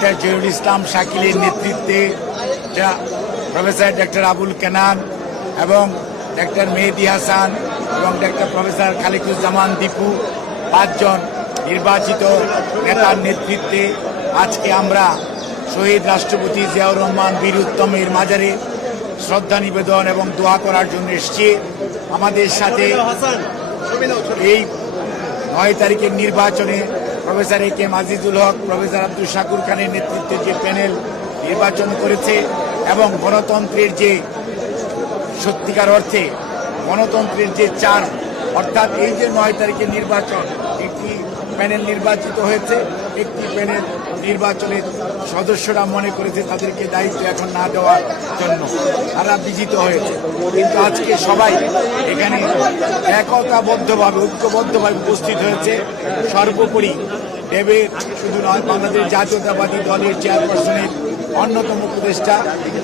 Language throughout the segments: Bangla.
ডক্টর জহিরুল ইসলাম শাকিলের নেতৃত্বে প্রফেসর ডক্টর আবুল কেনান এবং ডক্টর মেহেদি হাসান এবং ডক্টর প্রফেসর খালিকুজ্জামান দীপু 5 জন নির্বাচিত নেতার নেতৃত্বে আজকে আমরা শহীদ রাষ্ট্রপতি জিয়াউর রহমান বীর উত্তমের মাজারে শ্রদ্ধা নিবেদন এবং দোয়া করার জন্য এসেছি। আমাদের সাথে এই 9 তারিখের নির্বাচনে professor A K Azizul Haque, professor Abdul Shakur খানের নেতৃত্বে যে প্যানেল নির্বাচন করেছে এবং গণতন্ত্রের যে সত্যিকার অর্থে গণতন্ত্রের যে চার, অর্থাৎ এই যে 9 তারিখের নির্বাচন, একটি প্যানেল নির্বাচিত হয়েছে, একটি প্যানেল নির্বাচনের সদস্যরা মনে করেছে তাদেরকে দায়িত্ব এখন না দেওয়ার জন্য তারা বিজিত হয়েছে। কিন্তু আজকে সবাই এখানে একতাবদ্ধভাবে ঐক্যবদ্ধভাবে উপস্থিত হয়েছে। সর্বোপরি দেবের শুধু নয়, বাংলাদেশ জাতীয়তাবাদী দলের চেয়ারপারসনের অন্যতম উপদেষ্টা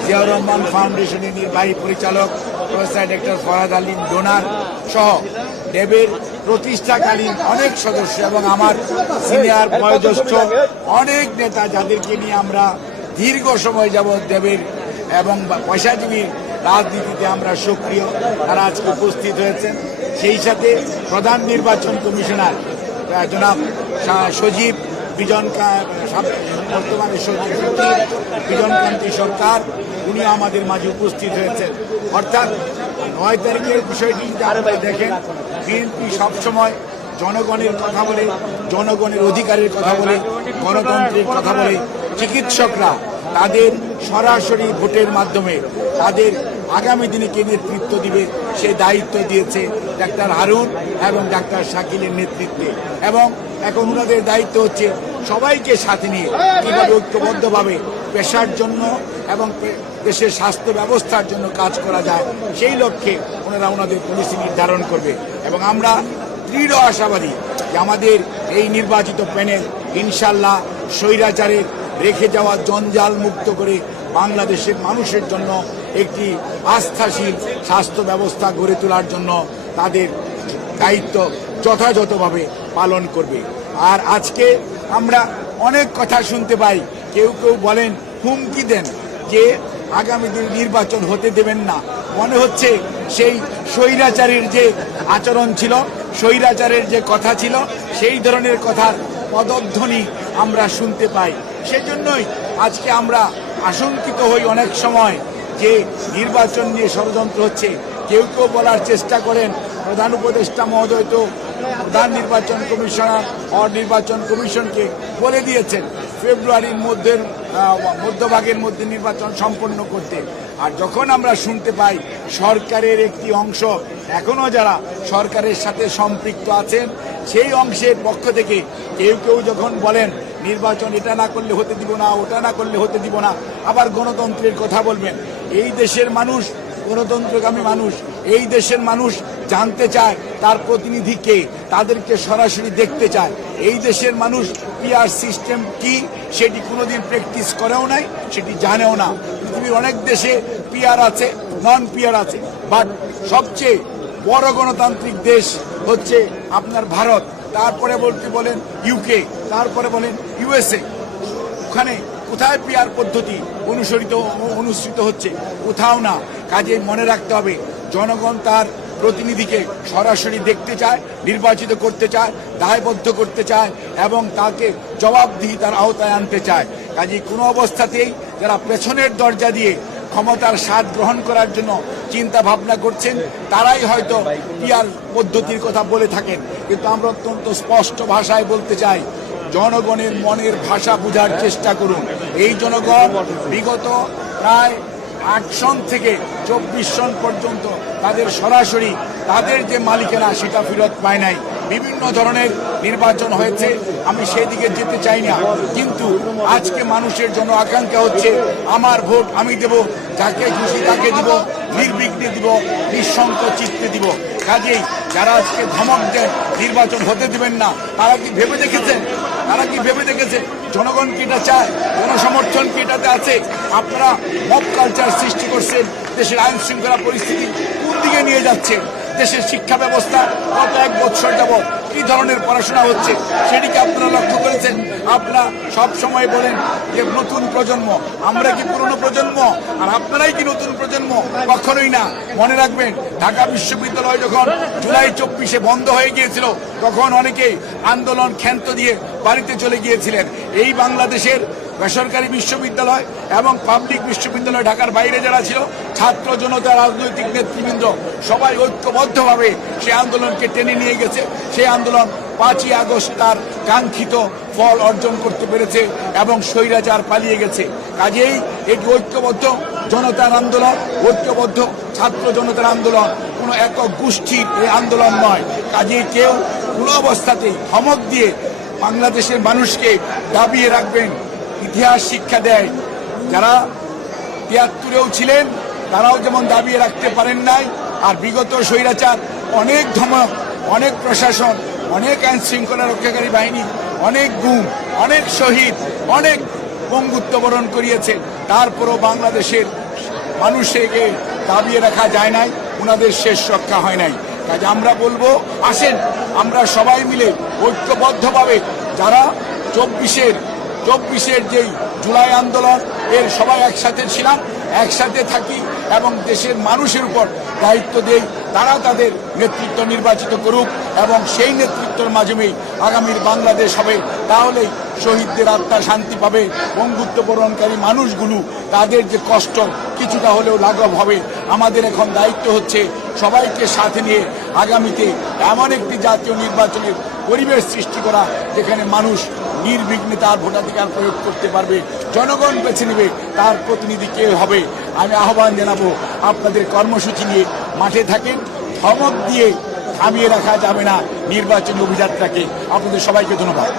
জিয়াউর রহমান ফাউন্ডেশনের নির্বাহী পরিচালক প্রফেসর ডক্টর ফরহাদ আলী ডোনার সহ দেবের প্রতিষ্ঠাকালীন অনেক সদস্য এবং আমার সিনিয়র বয়োজ্যেষ্ঠ অনেক নেতা, যাদেরকে নিয়ে আমরা দীর্ঘ সময় যাবৎ দেবের এবং পয়সাজীবীর রাজনীতিতে আমরা সক্রিয়, তারা আজকে উপস্থিত হয়েছেন। সেই সাথে প্রধান নির্বাচন কমিশনার জনাব সজীব বর্তমানে সচিব বিজনকান্তি সরকার, উনি আমাদের মাঝে উপস্থিত হয়েছেন। অর্থাৎ 9 তারিখের বিষয়টি যদি আপনারা দেখেন, বিএনপি সবসময় জনগণের কথা বলে, জনগণের অধিকারের কথা বলে, গণতন্ত্রের কথা বলে। চিকিৎসকরা তাদের সরাসরি ভোটের মাধ্যমে তাদের আগামী দিনে কে নেতৃত্ব দিবে সে দায়িত্ব দিয়েছে ডাক্তার হারুন এবং ডাক্তার শাকিলের নেতৃত্বে, এবং এখন ওনাদের দায়িত্ব হচ্ছে সবাইকে সাথে নিয়ে কীভাবে ঐক্যবদ্ধভাবে পেশার জন্য এবং দেশের স্বাস্থ্য ব্যবস্থার জন্য কাজ করা যায় সেই লক্ষ্যে ওনারা ওনাদের পলিসি নির্ধারণ করবে। এবং আমরা দৃঢ় আশাবাদী যে আমাদের এই নির্বাচিত প্যানেল ইনশাল্লাহ স্বৈরাচারের রেখে যাওয়া জঞ্জাল মুক্ত করে বাংলাদেশের মানুষের জন্য একটি আস্থাশীল স্বাস্থ্য ব্যবস্থা গড়ে তোলার জন্য তাদের দায়িত্ব যথাযথভাবে পালন করবে। আর আজকে আমরা অনেক কথা শুনতে পাই, কেউ কেউ বলেন, হুমকি দেন যে আগামী দিন নির্বাচন হতে দেবেন না। মনে হচ্ছে সেই স্বৈরাচারের যে আচরণ ছিল, স্বৈরাচারের যে কথা ছিল, সেই ধরনের কথার পদধ্বনি আমরা শুনতে পাই। সেজন্যই আজকে আমরা আশঙ্কিত হই অনেক সময় যে নির্বাচন নিয়ে ষড়যন্ত্র হচ্ছে। কেউ কেউ বলার চেষ্টা করেন, প্রধান উপদেষ্টা মহোদয় তো প্রধান নির্বাচন কমিশনার ও নির্বাচন কমিশনকে বলে দিয়েছেন ফেব্রুয়ারির মধ্যভাগের মধ্যে নির্বাচন সম্পন্ন করতে। আর যখন আমরা শুনতে পাই সরকারের একটি অংশ এখনও যারা সরকারের সাথে সম্পৃক্ত আছেন, সেই অংশের পক্ষ থেকে কেউ কেউ যখন বলেন নির্বাচন এটা না করলে হতে দিব না, ওটা না করলে হতে দিব না, আবার গণতন্ত্রের কথা বলবেন। এই দেশের মানুষ গণতন্ত্রগামী মানুষ, এই দেশের মানুষ জানতে চায় তার প্রতিনিধি কে, তাদেরকে সরাসরি দেখতে চায়। এই দেশের মানুষ পিআর সিস্টেম কি সেটি কোনোদিন প্র্যাকটিস করেও নাই, সেটি জানেও না। পৃথিবীর অনেক দেশে পিআর আছে, নন পিআর আছে, বাট সবচেয়ে বড় গণতান্ত্রিক দেশ হচ্ছে আপনার ভারত, তারপরে বলেন ইউকে, তারপরে বলেন ইউএসএ। ওখানে কোথায় পিআর পদ্ধতি অনুসৃত হচ্ছে? কোথাও না। কাজে মনে রাখতে হবে, জনগণ তার প্রতিনিধিকে সরাসরি দেখতে চায়, নির্বাচিত করতে চায়, দায়বদ্ধ করতে চায় এবং তাকে জবাবদিহিতার আওতায় আনতে চায়। কাজে কোনো অবস্থাতেই যারা পেছনের দরজা দিয়ে ক্ষমতার স্বাদ গ্রহণ করার জন্য চিন্তা ভাবনা করছেন, তারাই হয়তো পিআর পদ্ধতির কথা বলে থাকেন। কিন্তু আমরা অত্যন্ত স্পষ্ট ভাষায় বলতে চাই, জনগণের মনের ভাষা বোঝার চেষ্টা করুন। এই জনগণ বিগত প্রায় 8 সন থেকে 24 সন পর্যন্ত তাদের সরাসরি তাদের যে মালিকানা সেটা ফেরত পায় নাই। বিভিন্ন ধরনের নির্বাচন হয়েছে, আমি সেই দিকে যেতে চাই না, কিন্তু আজকে মানুষের জন্য আকাঙ্ক্ষা হচ্ছে আমার ভোট আমি দেব, যাকে খুশি তাকে দিব, নির্বিঘ্নে দিব, নিঃশঙ্ক চিত্তে দিব। কাজেই যারা আজকে ধমক দেন নির্বাচন হতে দিবেন না, তারা কি ভেবে দেখেছেন? জনগণ কি এটা চায়? জনসমর্থন কি এটাতে আছে? আপনারা মব কালচার সৃষ্টি করছেন, দেশের আইন শৃঙ্খলা পরিস্থিতি কোন দিকে নিয়ে যাচ্ছে, দেশের শিক্ষা ব্যবস্থা গত 1 বছর যাবৎ একই ধরনের পড়াশোনা হচ্ছে, সেটিকে আপনারা লক্ষ্য করেছেন? আপনারা সব সময় বলেন যে নতুন প্রজন্ম, আমরা কি পুরনো প্রজন্ম আর আপনারাই কি নতুন প্রজন্ম? কখনোই না। মনে রাখবেন, ঢাকা বিশ্ববিদ্যালয় যখন জুলাই 24-এ বন্ধ হয়ে গিয়েছিল, তখন অনেকেই আন্দোলন ক্ষান্ত দিয়ে বাড়িতে চলে গিয়েছিলেন। এই বাংলাদেশের বেসরকারি বিশ্ববিদ্যালয় এবং পাবলিক বিশ্ববিদ্যালয়, ঢাকার বাইরে যারা ছিল, ছাত্র জনতা, রাজনৈতিক নেতৃবৃন্দ সবাই ঐক্যবদ্ধভাবে সেই আন্দোলনকে টেনে নিয়ে গেছে। সেই আন্দোলন 5ই আগস্ট তার কাঙ্ক্ষিত ফল অর্জন করতে পেরেছে এবং স্বৈরাচার পালিয়ে গেছে। কাজেই এটি ঐক্যবদ্ধ জনতার আন্দোলন, ঐক্যবদ্ধ ছাত্র জনতার আন্দোলন, কোনো একক গোষ্ঠীর এই আন্দোলন নয়। কাজেই কেউ কোনো অবস্থাতেই ধমক দিয়ে বাংলাদেশের মানুষকে দাবিয়ে রাখবেন। ইতিহাস শিক্ষা দেয়, যারা 73-এও ছিলেন তারাও যেমন দাবিয়ে রাখতে পারেন নাই, আর বিগত স্বৈরাচার অনেক ধমক, অনেক প্রশাসন, অনেক আইন শৃঙ্খলা রক্ষাকারী বাহিনী, অনেক গুম, অনেক শহীদ, অনেক বঙ্গুত্ব বরণ করিয়েছে। তারপরও বাংলাদেশের মানুষকে দাবিয়ে রাখা যায় নাই, ওনাদের শেষ রক্ষা হয় নাই। কাজে আমরা বলবো, আসেন আমরা সবাই মিলে ঐক্যবদ্ধভাবে যারা 24-এর যেই জুলাই আন্দোলন, এর সবাই একসাথে ছিলাম, একসাথে থাকি এবং দেশের মানুষের উপর দায়িত্ব দেই, তারা তাদের নেতৃত্ব নির্বাচিত করুক এবং সেই নেতৃত্বের মাধ্যমেই আগামীর বাংলাদেশ হবে। তাহলেই শহীদদের আত্মা শান্তি পাবে, বঙ্গুত্ব বরণকারী মানুষগুলো তাদের যে কষ্ট কিছুটা হলেও লাঘব হবে। আমাদের এখন দায়িত্ব হচ্ছে সবাইকে সাথে নিয়ে আগামীতে এমন একটি জাতীয় নির্বাচনের পরিবেশ সৃষ্টি করা, যেখানে মানুষ নির্বিঘ্নে তার ভোটাধিকার প্রয়োগ করতে পারবে, জনগণ বেছে নেবে তার প্রতিনিধি কে হবে। আমি আহ্বান জানাবো, আপনাদের কর্মসূচি নিয়ে মাঠে থাকেন, ধমক দিয়ে থামিয়ে রাখা যাবে না নির্বাচনী অভিযাত্রাকে। আপনাদের সবাইকে ধন্যবাদ।